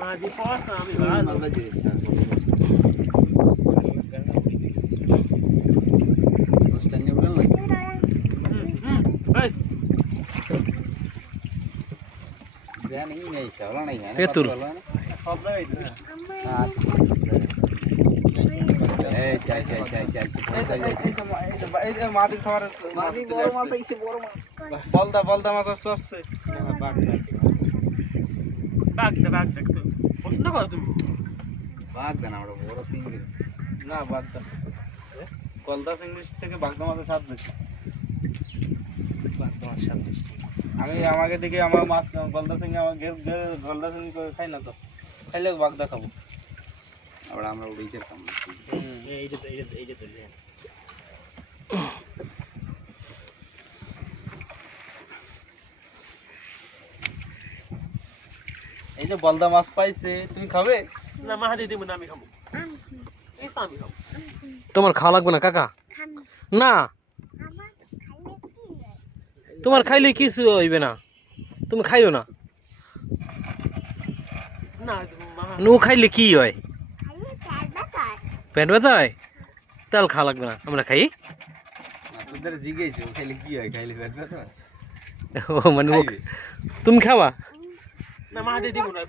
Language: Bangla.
Mas de poça, amigo. Petul. বলদা বলদা মাছ আসছে বাঘ দেখতো পছন্দ করো তুমি বাগদা না আমরা বড় চিংড়ি না বাঘদা বলদা চিংড়ি থেকে বাঘদা মাছের স্বাদ বেশি বাঘদা মাছের স্বাদ বেশি আমি আমাকে দেখে আমার মাছ গলদা চিংড়ি আমার গলদা চিংড়ি করে খাই না তো খাইলে বাঘদা খাবো আমরা উড়েই যেতাম এইটা ধরলে এই যে বলদা মাছ পাইছে তুমি খাবে না মা হাতে দেব না আমি খাবো এই আমি খাবো তোমার খাওয়া লাগবে না কাকা না তোমার খাইলে কিছু হইবে না তুমি খাইও না না নু খাইলে কি হয় পেট ব্যথা হয় তাহলে খাওয়া লাগবে না আমরা খাই তোদের জিজ্ঞেস খাইলে কি হয় খাইলে পেট ব্যথা ও মানে তুমি খাওয়া না মা হাতে দিব না